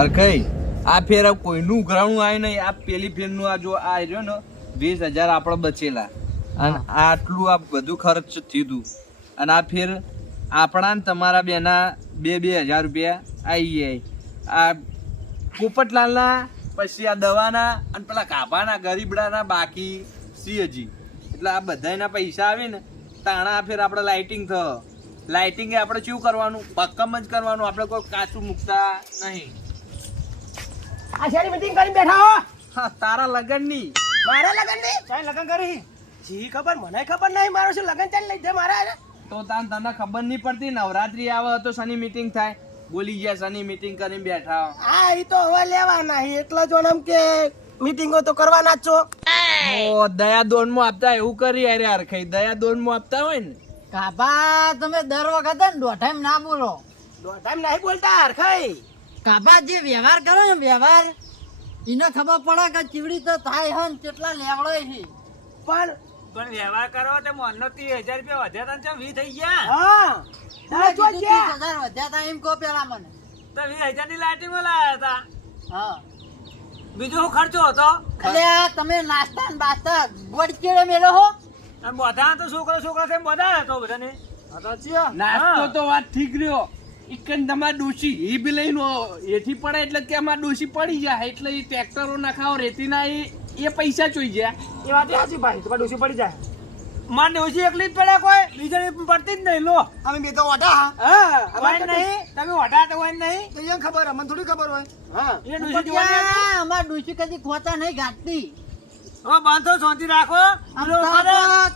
અરખઈ આ ફેર કોઈનું ઉઘરાણું આવે નહીં. આ પેલી ફેરનું આ જો આ રહ્યો ને 20,000 આપણે બચેલા અને આટલું આ બધું ખર્ચ થયું અને આ ફેર આપણા ને તમારા બેના 2,000 રૂપિયા આવી જાય. આ પોપટલાલના પછી આ દવાના અને પેલા કાભાના ગરીબડાના બાકી હજી એટલે આ બધાના પૈસા આવે ને તાણા ફેર આપણે લાઇટિંગ લાઇટિંગ એ આપણે શું કરવાનું ભક્કમ જ કરવાનું. આપણે કોઈ કાચું મૂકતા નહીં. આ શેરી મીટિંગ કરીને બેઠા હો. હા, તારા લગન ની મારા લગન ની ચાઈ લગન કરી જી ખબર મને ખબર નહીં મારો શું લગન ચાલી લઈ દે મારા તો તને ખબર નહીં પડતી. નવરાત્રી આવે તો શની મીટિંગ થાય બોલી ગયા શની મીટિંગ કરીને બેઠા. હા એ તો હવે લેવાના એટલે જ ઓનમ કે મીટિંગો તો કરવાના જ છો. ઓ દયા દોન માં આપતા એવું કરી અરે યાર ખાઈ દયા દોન માં આપતા હોય ને કાબા તમે દર વખતે દોઢાઈમ ના બોલો. દોઢાઈમ નહીં બોલતા હરખાઈ. કાબા જે વ્યવહાર કરો ને વ્યવહાર એને ખબર પડે કે ચીવડી તો થાય હન કેટલા લેવડો છે. પણ વ્યવહાર કરો તો મોનનો 30,000 રૂપિયા વધ્યા તા 20 થઈ ગયા. હા તમે કીધું 30,000 વધ્યા તા એમ કહો પેલા મને. તો 20,000 ની લાઈટિંગમાં લાયા હતા. હા બીજો શું ખર્ચો હતો? એટલે આ તમે નાસ્તા ને બાસ્તા ગોળ કેળે મેલો હો. અને બધા તો છોકરા થઈને બધા હતો બધાને. નાસ્તો તો વાત ઠીક રહ્યો. એકન તમાર ડોશી એ બી લઈને એથી પડે એટલે કે અમાર ડોશી પડી જાય એટલે એ ટ્રેક્ટરો નખાવો રેતીના એ પૈસા ચોઈ ગયા. એ વાત સાચી ભાઈ તમારે ડોસી પડી જાય. માન ઓછી એકલી જ પડે કોઈ બીજાની પડતી જ નહીં. લો અમે બે તો ઓઢા હા હોય નહીં તમે વઢા તો હોય નહીં. તો એમ ખબર અમને થોડી ખબર હોય. હા એ ડોશી જોવાની હતી. ત્યાં અમાર ડોશી કદી ખોતા નહીં ગાંઠતી. હવે બાંધો શાંતિ રાખો.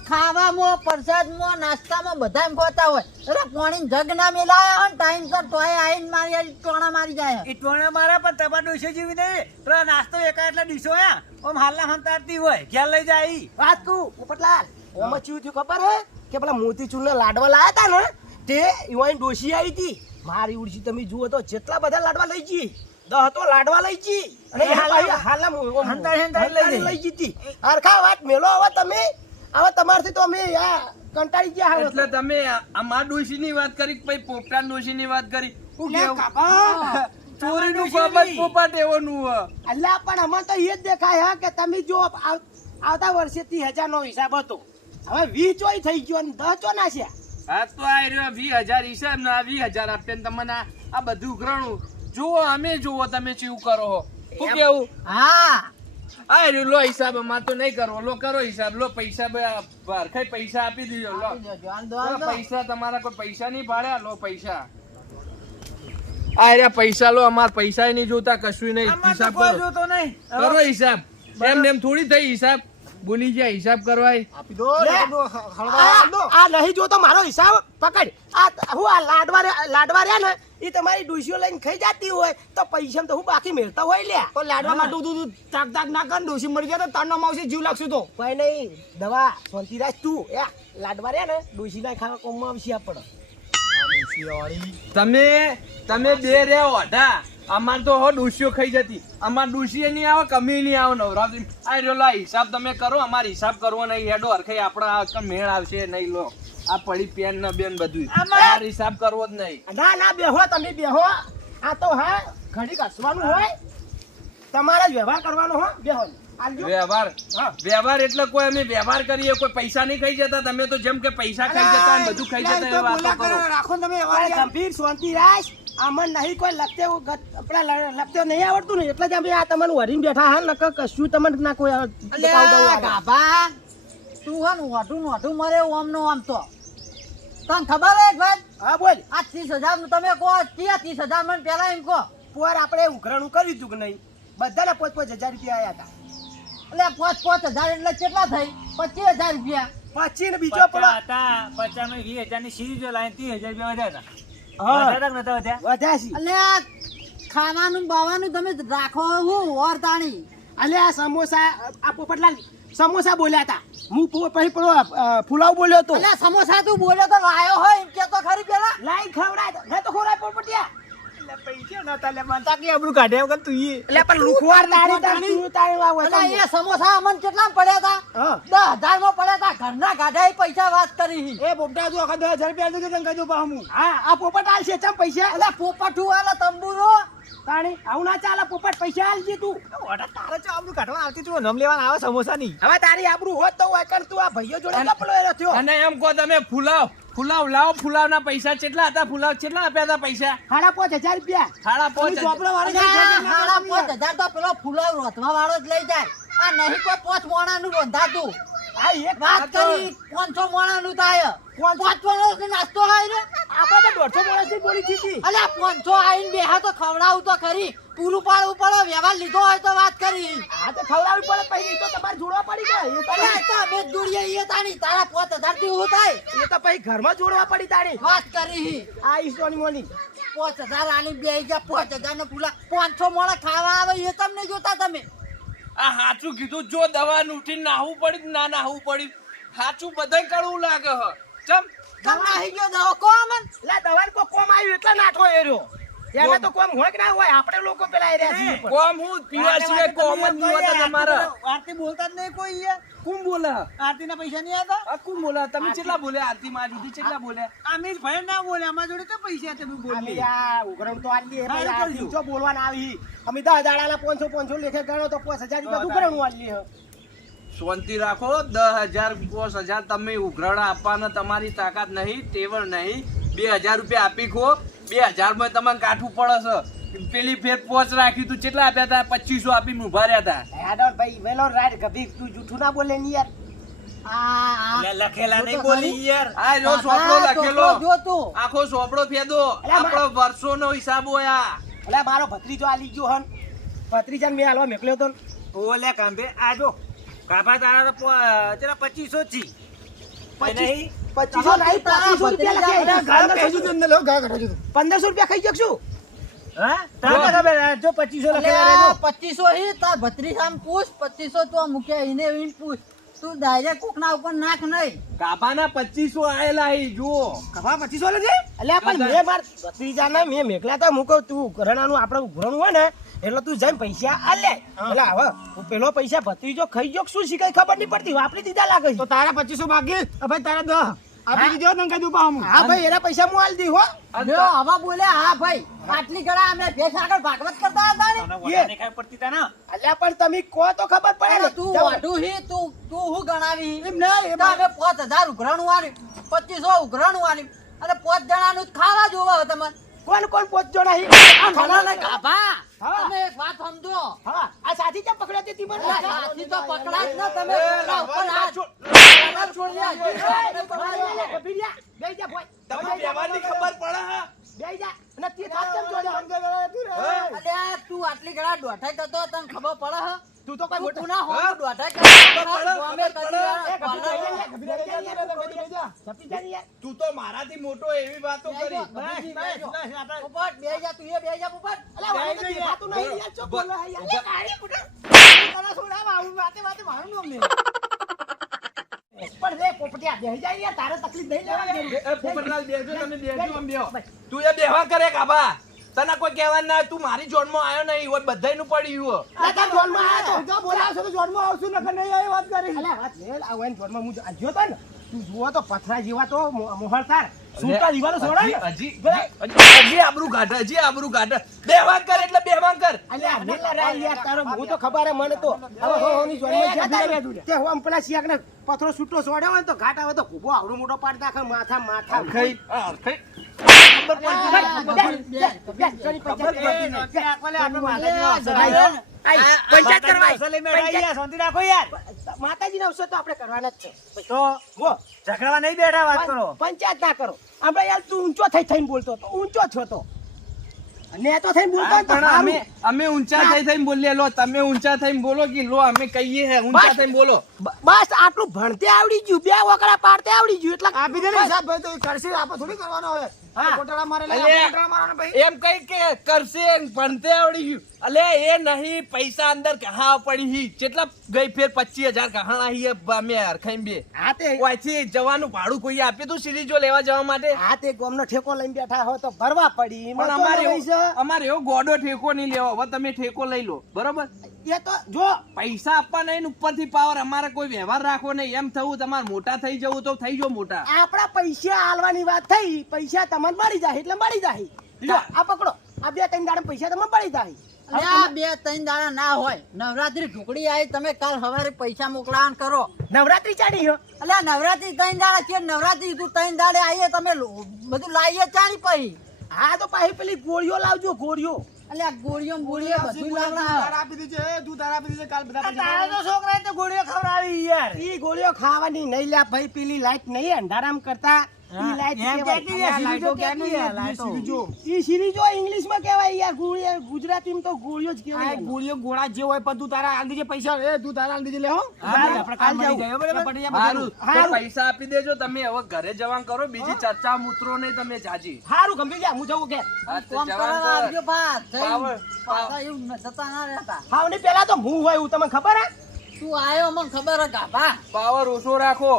ખાવામાં પ્રસાદમાં નાસ્તામાં બધા ખોતા હોય. અરે પાણી જગ ના મિલાયા હોય ટાઈમ સર તોય આઈને મારી ટોણા મારી જાય. એ ટોણા મારા પણ તમારા ડોશી જેવી નહીં. પેલા નાસ્તો એકા એટલા ડીશો હે ઓમ હાલના હંતારતી હોય ઘેર લઈ જાય. વાત તું પોપટલાલ ઓમાં ચીવું થયું ખબર હે કે પેલા મોતીચૂર ના લાડવા લાયા તા ને તે યુવાન ડોશી આવી હતી મારી ઉડસી. તમે જુઓ તો જેટલા બધા લાડવા લઈ જી 10 તો લાડવા લઈ જી અને હાલના લઈ જીતી. હરખા વાત મેલો હવે તમે હવે તમારથી તો અમે કંટાળી ગયા. એટલે તમે અમાર ડોશી ની વાત કરી પછી પોપટા ડોશી ની વાત કરી. શું કેવું ચોરીનું બાબત પોપટ એવોનું અલ્લા પણ અમને તો એ જ દેખાય હા કે તમે જો આવતા વર્ષે 30,000 નો હિસાબ હતો હવે 20 ચોઈ થઈ ગયો અને 10 ચો નાખ્યા. હા તો આ રહ્યો 20,000 હિસાબ ને આ 20,000 આપે ને તમને આ બધું ઉઘરાણું જુઓ અમે જુઓ તમે ચેવું કરો હો. શું કેવું હા આ રહ્યો લો હિસાબ અમાર તો નહીં કરવો. લો કરો હિસાબ. લો પૈસા ભરખાઈ પૈસા આપી દીધો. લો પૈસા તમારા કોઈ પૈસા નહીં ભાડ્યા. લો પૈસા આ રહ્યા પૈસા લો. અમાર પૈસા નહીં જોતા કશું નહીં. હિસાબ કરો કરો હિસાબ. એમ થોડી થઈ હિસાબ બોલી જાય હિસાબ કરવાય. આ નહીં જોતો મારો હિસાબ પકડ. આ હું આ લાડવા રહ્યા ને એ તમારી ડોસીઓ લઈને ખાઈ જતી હોય તો પૈસા તો હું બાકી મેળતા હોય લ્યા. તો લાડવા માટે તું તાક તાક ના કર ડોસી મરી જાય તો તન માવશે જીવ લાગશું તો ભાઈ નહીં દવા શાંતિ રાખ તું. લાડવા રહ્યા ને ડોસી ના ખાવા કોમમાં આવશે આપણે. તમે બે રે ઓઢા અમાર તો હો ડોશીઓ ખાઈ જતી. અમાર ડોશી નહીં આવે કમી નહીં આવે નવરાત્રી. આ રહ્યો લા હિસાબ તમે કરો. અમાર હિસાબ કરવો નહીં. હેડો હરખાઈ આપણા મેળ આવશે નહીં. લો આ પડી પેન ને બેન બધું અમાર હિસાબ કરવો જ નહીં. ના બેહો તમે બેહો. આ તો હા ઘડીક હસવાનું હોય તમારે જ વ્યવહાર કરવાનો હો. બેહો વ્યવહાર એટલે કોઈ અમે વ્યવહાર કરીએ કોઈ પૈસા નહીં ખાઈ જતા. તમે તો જેમ કે પૈસા ખાઈ જતા ને બધું ખાઈ જતા એ વાતો કરો. રાખો તમે ગંભીર શાંતિ રાખ. આમાં નહીં કોઈ લખતે નહીં આવડતું ને એટલે જ અમે આ તમને વરીને બેઠા હા નકર કશું તમને ના કોઈ ગાભા તું હન વાઠું મરે ઓમ નો આમ તો તને ખબર હે ભાઈ. હા બોલ. આ 30,000 નું તમે કહો 30,000 મને પેલા એમ કહો. પોર આપણે ઉઘરાણું કર્યું હતું કે નહીં બધાને 5,000 રૂપિયા આયા હતા. એટલે 5,000 એટલે કેટલા થઈ 25,000 રૂપિયા. પછી ને બીજો પેલો હતા 50 માં 20,000 ની સીરીઝ લાઈન 30,000 રૂપિયા વધ્યા હતા. વધ્યા છે. એટલે આ ખાવાનું બાવાનું તમે રાખો હું ઓરતાણી. અલે આ સમોસા આ પોપટલાલ સમોસા બોલ્યા હતા. હું પછી પેલો ફુલાવ બોલ્યો હતો. એટલે સમોસા તું બોલ્યો તો લાયો હોય એમ કે તો ખરી પેલા લાઈ ખવડાય ને તો ખવડાય પોપટિયા. પૈસા નતા લે મનતા કે આપણું કાઢે વગર તું ઈ એટલે પણ લુખવાર તાણી અને એ સમોસા અમન કેટલા પડ્યા હતા 10,000 માં પડ્યા હતા. ઘરના ગાઢા પૈસા વાત કરી. એ પોપટા જો 10,000 રૂપિયા તો કે તંકા જો પામું. હા આ પોપટ આલ છે ચમ પૈસા. એટલે પોપટું વાળા તંબુરો તાણી આવું ના ચાલે પોપટ, પૈસા આલજે તું. ઓટા તારે ચો આબરૂ કાઢવા આવતી તું નમ લેવાના આવે સમોસાની. હવે તારી આબરૂ હોત તો હોય કણ તું આ ભાઈઓ જોડે કપડો એરો થયો. અને એમ કહો તમે ફુલાવ લાવો, ફુલાવના પૈસા કેટલા હતા? ફુલાવ કેટલા આપ્યા હતા પૈસા? 5,500 રૂપિયા. 5,500. ચોપડો વાળી હાડા 5,000 તો પેલો ફુલાવ રોધવા વાળો જ લઈ જાય. આ નહીં કોઈ 5 મોણાનું બંધાતું. આ એક વાત કરી 500 મોણાનું થાય. 5 મોણાનો નાસ્તો હોય ને. આપણે તો 150 માણસની બોલી થીધી. અલ્યા 500 આઈને બેહા તો ખવડાવું તો ખરી. પૂરું પાડવું પડો, વ્યવહાર લીધો હોય તો વાત કરી. આ તો ખવડાવવી પડે પછી તો તમારે જોડવા પડી જાય. એ તો અલ્યા તો અમે જ જોડીએ એ તાણી તારા 5,000 થી હું થાય. એ તો પછી ઘરમાં જોડવા પડી તારી. વાત કરી આ ઈસોની મોની 5,000 આની બે ગયા 5,000 ને પૂરા 500 મોણા ખાવા આવે એ તમને જોતા તમે. આ હાચું કીધું, જો દવા ઉઠીને નાહવું પડી ના નાહવું પડી, હાચું બધાય કડવું લાગે હ. ચમ કમ નાહી ગયો દવા કોમ એટલે દવાને કોઈ કોમ આવ્યું એટલે નાઠો એર્યો. એને તો કોમ હોય કે ના હોય, આપણે લોકો પેલા એર્યા છીએ ઉપર. કોમ હું પીવા સિવાય કોમ જ નહીં હોતા તમારા. આરતી બોલતા જ નહીં કોઈ યાર. કોણ બોલે? આરતીના પૈસા નહીં આવતા. આ કોણ બોલે? તમે કેટલા બોલ્યા? આરતી માં જુદી કેટલા બોલ્યા? અમે જ ભાઈ ના બોલે, અમારા જોડે તો પૈસા તમે અમે બોલી. આ ઉઘરાણ તો આલીએ, હા, ભાઈ એ આ કરજો. દિવસો બોલવાના આવી. અમે 10 દાડાના 500 લેખે ગણો તો 5,000 રૂપિયા ઉઘરાણું આલીએ. શાંતિ રાખો. 10,000 5,000 તમે ઉઘરાડા આપવાના તમારી તાકાત નહીં, તેવડ નહીં. 2,000 રૂપિયા આપી ખો. 2,000 માં તમને કાઠું પડે છે. પેલી ફેર પોચ રાખ્યું તું, કેટલા આપ્યા હતા? 2500 આપીને ઉભા રહ્યા હતા. હેડો ભાઈ વેલો રાડ ગભી, તું જૂઠું ના બોલે ની યાર. એટલે લખેલા નહીં બોલી યાર. આ જો સોપડો લખેલો, જો તું આખો સોપડો ફેદો. આપણો વર્ષોનો હિસાબ હોય આ. એટલે મારો ભત્રીજો આલી ગયો હન. ભત્રીજાને મેં હાલવા મોકલ્યો તો. ઓલે કાંભે આ જો કાભા તારા તો ચલા 2500 જ છી. 2500 નહીં, 2500 રૂપિયા લખે. 1500 રૂપિયા ખાઈ શકશું. હા તારા ખબર જો 2500 લખેલા અલ્યા, રહેજો. 2500 હી તાર ભત્રીજાને પૂછ. 2500 તો મૂક્યા એને પૂછ. તું ડાયરેક્ટ કોકના ઉપર નાખ નહીં. ગાભાના 2500 આયેલા હી, જુઓ. કભા 2500 લેજે. એટલે પણ મેં માર ભત્રીજાને મેં મેકલ્યા તા. હું કહું તું ઘરણાનું આપણે ઉઘરાણું હોય ને એટલે તું જઈને પૈસા આલે. એટલે હવે હું પેલો પૈસા ભત્રીજો ખાઈ ગયો કે શું શીખાય ખબર નહીં પડતી. વાપરી દીધા લાગે છે. તો તારા 2500 બાકી ભાઈ તારા 10 આપી દીધો તને કઈ દુપા હું. હા ભાઈ એના પૈસા હું આલી દી હો. લ્યો, હવે બોલે હા ભાઈ. આટલી ઘડા અમે ભેસ આગળ ભાગવત કરતા હતા ને. તને વધારે ખાઈ પડતી તા ના. અલ્યા પણ તમે કહો તો ખબર પડે અરે ને. તું જાઓ. વાઢું હી, તું હું ગણાવી હી? એમ નહીં, એમ તો અમે 5,000 ઉઘરાણું આલી, 2500 ઉઘરાણું આલી અને 5 જણાનું જ ખાવા જોવા તમે. કોણ કોણ 5 જણા હી? આ ખાનાને ગાભા. હા. તમે એક વાત સમજો. હા આ સાથી ચા પકડ્યા તે તી મને. અલ્યા, સાથી તો પકડા જ ન તમે. પેલા ઉપર હાથ. ગભીરિયા, બેહી જા ભાઈ. તમને વ્યવહારની ખબર પડે હા? બેહી જા. અને તે થાત કેમ જોડ્યો? અલ્યા, તું આટલી ઘડા દોઢાઈ કરતો તને ખબર પડે હ? તું તો કોઈ તું મોટો પુના હો હા? દોઢાઈ પડે, કરતો અમે કરી એ વાર ગભીરિયા, બોલાવો. ગભીરિયા, જપી જા ને યાર. તું તો મારાથી મોટો એવી વાતો કરી. બસ, પોપટ, બેહી જા, તું એ બેહી જા, પોપટ. અલ્યા વાળો તો દેખાતું નહીં યાર. ચો બોલો હે યાર. અલ્યા, કાળી પુડા. તને છોડાવ, આવું વાતે વાતે મારું નામ લે. પણ રે પોપટિયા બેહી જા યાર. તારે તકલીફ નહીં લેવાની જરૂર. એ પોપટલાલ બેસજો, તમે બેસજો, આમ બેહો. તું એ બેહવા કરે ગાભા. તને કોઈ કહેવાનું ના, તું મારી જોડમાં આવ્યો નહીં હોય, બધાયનું પડ્યું હોય. અલ્યા તાર જોનમાં આયો તો. બોલાવશો તો જોનમાં આવશું નકર નહીં આવી વાત કરી. અલ્યા વાત લે આ વાન જોનમાં હું આજ્યો તો ને. તું જુઓ તો પથરા જેવા તો મોહર તાર. સૂટા દીવાનો સોડા ને. હજી આબરૂ કાઢે, હજી આબરૂ કાઢે. બેહવા કર એટલે બેહવા કર. અલ્યા મેલા રા યાર તારો હું તો ખબર હે મને તો. હવે હો હોની જોનમાં છે. તે હું આમ પેલા શિયાકને પથરો છૂટો સોડ્યો હોય ને તો ઘાટ આવે તો ખૂબો આવડો મોટો પાડ નાખે માથા માથા. ખાઈ ખાઈ માતાજી ના અવસર તો આપણે કરવાના જ છે. તો ઝઘડવા નહીં બેઠા વાત કરો. પંચાયત ના કરો. આપણે યાર તું ઊંચો થઈને બોલતો તો ઊંચો છો તો નેતો થઈને બોલતો હોય તો પણ સારું. અમે ઊંચા થઈને બોલીએ. લો તમે ઊંચા થઈને બોલો કે લો અમે કહીએ હે ઊંચા થઈને બોલો. બસ આટલું ભણતે આવડી ગયું, 2 વકડા પાડતે આવડી ગયું એટલે આપી દે ને હિસાબ ભાઈ તો કરશે આપણે થોડી કરવાનો હવે. હા. કોટડા મારે લે અલે, કોટડા મારવાનો ભાઈ. એમ કઈ કે કરશે ભણતે આવડી ગયું. અલે એ નહીં, પૈસા અંદર કહા પડી હી. કેટલા ગઈ ફેર 25,000 કહાણા હી અમે હરખાઈ બે. હા તે ઓયથી જવાનું ભાડું કોઈ આપ્યું તું સિરીજો લેવા જવા માટે? હા તે ગોમનો ઠેકો લઈને બેઠા હોય તો ભરવા પડી. પણ અમારે એવો ગોડો ઠેકો નહીં લેવો. હવે તમે ઠેકો લઈ લો, બરોબર? એ તો જો પૈસા આપવા નહીં ને ઉપરથી પાવર. અમારે કોઈ વ્યવહાર રાખવો નહીં. એમ થવું તમારે મોટા થઈ જવું તો થઈ જાઓ મોટા. આપણા પૈસા આલવાની વાત થઈ, પૈસા તમને મળી જાય એટલે મળી જાય. લો આ પકડો આ 2-3 દાડા પૈસા તમને પડી જાય. અરે આ 2-3 દાડા ના હોય, નવરાત્રી ઢુકડી આવી, તમે કાલ સવારે પૈસા મોકલાવાનું કરો. નવરાત્રી ચાલી હો. અલ્યા નવરાત્રી 3 દાડા છે, નવરાત્રી તું 3 દાડે આવીએ, તમે બધું લાવીએ ચાણી પછી. હા તો પાછી પેલી ગોળીઓ લાવજો, ગોળીઓ. અલ્યા ગોળીઓ બોળીઓ બધું લાવના. તારા તો છોકરાએ તો ગોળીઓ ખવડાવી યાર. ઈ ગોળીઓ ખાવાની નહીં લ્યા ભાઈ, પેલી લાઈટ નહીં અંધારામ કરતા ઈ લાઈટ એમ કહેવાય. કહેતી યાર, લાઈટો કહેતી યાર, લાઈટો. ઈ સિરીજો ઇંગ્લિશમાં કહેવાય યાર, ગોળીઓ ગુજરાતીમાં તો ગોળીઓ જ આ કહેવાય. ગોળીઓ ગોળા જે હોય પણ તું તારા આલ દેજે પૈસા. તું તારા આલ દેજે લે હો. આપણે કામ આલ મળી જાઉં. જાય બરાબર. પટી જાય સારું બધું. તો હારું. પૈસા આપી દેજો તમે, હવે ઘરે જવાન કરો, બીજી ચર્ચા ઉતરો નહીં તમે જાજી. હારું ગંભીર જા, હું જવું કે. હા, તો કોમ જવાન કરવા કર. આવજો પાછ. પાવર, પાછા એવું જતા ના રહેતા. હાવ ની પેલા તો હું હોય હું તમને ખબર હે? તું આયો મને ખબર હે ગાભા. પાવર ઓછો રાખો.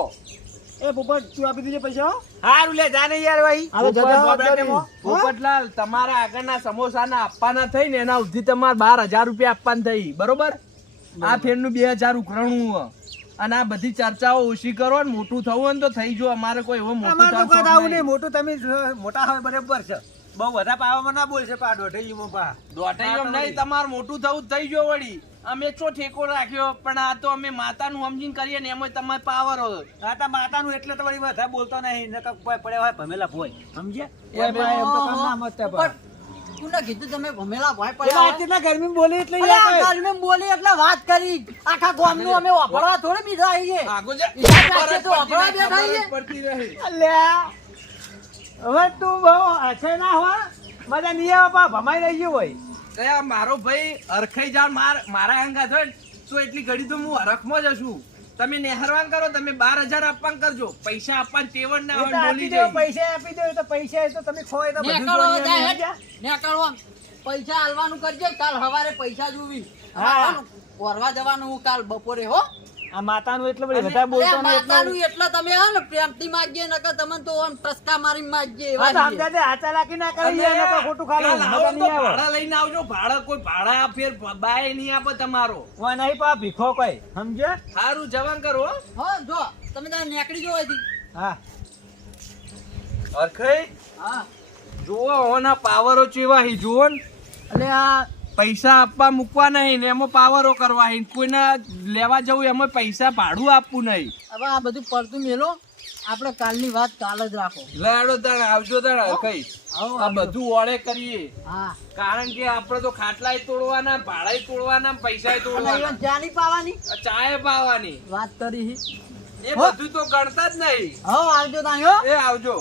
એ પોપટ તું આપી દેજે પૈસા હો. હારું લે જાને યાર ભાઈ. હાલો, જતા રહો, પોપટ જતા રહો. પોપટલાલ, તમારા આગળના સમોસાના આપવાના થઈ ને એના સુધી તમારે 12,000 રૂપિયા આપવાના થઈ, બરોબર? આ ફેરનું 2,000 ઉઘરાણું અને આ બધી ચર્ચાઓ ઓછી કરો ને મોટું થવું હોય ને તો થઈ જો, અમારે કોઈ એવો મોટું અમારું થવાનું કોઈ શોખ આવું નહીં. નહીં. મોટું તમે મોટા હોય બરાબર છે. બહુ વધારે પાવામાં ના બોલશે પા દોઢેજીમાં પા. દોઢાઈ એમ નહીં, તમારે મોટું થવું જ થઈ જો વળી. અમે ચો ઠેકો રાખ્યો, પણ આ તો અમે માતાનું સમજીને કરીએ ને એમાં તમારે પાવર હોય. આ તા માતાનું એટલે તો વળી વધારે બોલતો નહીં. નકર કોઈ પડ્યા હોય ભમેલા ભોય. સમજ્યા? એ એમ તો કામ ના મતતા પા. પણ તું ને કીધું તમે ભમેલા ભોય એટલે પડ્યા. આટલી ગરમી બોલી એટલે અલ્યા યાર આ ગાલમે બોલી એટલે વાત કરી. આખા ગામનું અમે વાપરવા થોડી બીજા આવીએ. આગો જા. હિસાબ રાખીએ તો વાપરવા બેઠા ખબર જ છીએ. પડતી રહી. અલ્યા હવે તું બહુ હસે ના હો. મજા નહીં આવે પા, ભમાઈ રહી ગયું હોય. એ આ મારો ભાઈ હરખાઈ જાણ મારા અંગા થયો ને તો એટલી ઘડી તો હું હરખમાં જ છું. તમે નેહરવાન કરો, તમે 12,000 આપવાન કરજો. પૈસા આપવાની ટેવડ ના એ તો હોય, આપી બોલી દો, જાય. પૈસા આપી દો. એ તો પૈસા એ તો તમે ખોય તો બધું નેકળો જોઈ જાય સમજ્યા? નેકળો. પૈસા આલવાનું કરજે, કાલ સવારે પૈસા જોવી. હા. વરવા જવાનું કાલ બપોરે હો. આ માતાનું એટલે બધી વધારે બોલતો અરે નહીં એટલે માતાનું એટલે તમે હે ને પ્રેમથી માગીએ નકર તમને તો આમ ટસકા મારી માગીએ એવા હા તો છીએ. સમજા દે, હાચા લાખી ના કરી અને યાર, નકર ખોટું ખાલું. કાલ આવો મજા તો નહીં આવે. ભાડા લઈને આવજો. ભાડા કોઈ ભાડા ફેર બાય નહીં આપે તમારો. વા નહીં પા ભીખો કોઈ. સમજ્યા? સારું જવાન કરો હો. હો જો તમે તાર નેકળી જો અહીંથી. હા. હરખાઈ હા જુઓ ઓના પાવરો ચેવા હી જુઓ ને. એટલે આ પૈસા આપવા મૂકવા નહીં ને એમાં પાવરો કરવા હી. કોઈને લેવા જવું એમાં પૈસા ભાડું આપવું નહીં. હવે આ બધું પડતું મેલો. આપણે કાલની વાત કાલ જ રાખો. લેડો તાણ આવજો તાણ હરખાઈ. આવો, આ બધું ઓળે કરીએ. હા કારણ કે આપણે તો ખાટલાય તોડવાના, ભાડાય તોડવાના, પૈસાય અને તોડવાના, even ચાની પાવાની ચાય પાવાની, વાત કરી હી. એ બધું તો ગણતા જ નહીં. હો આવજો તાણી હો. એ આવજો.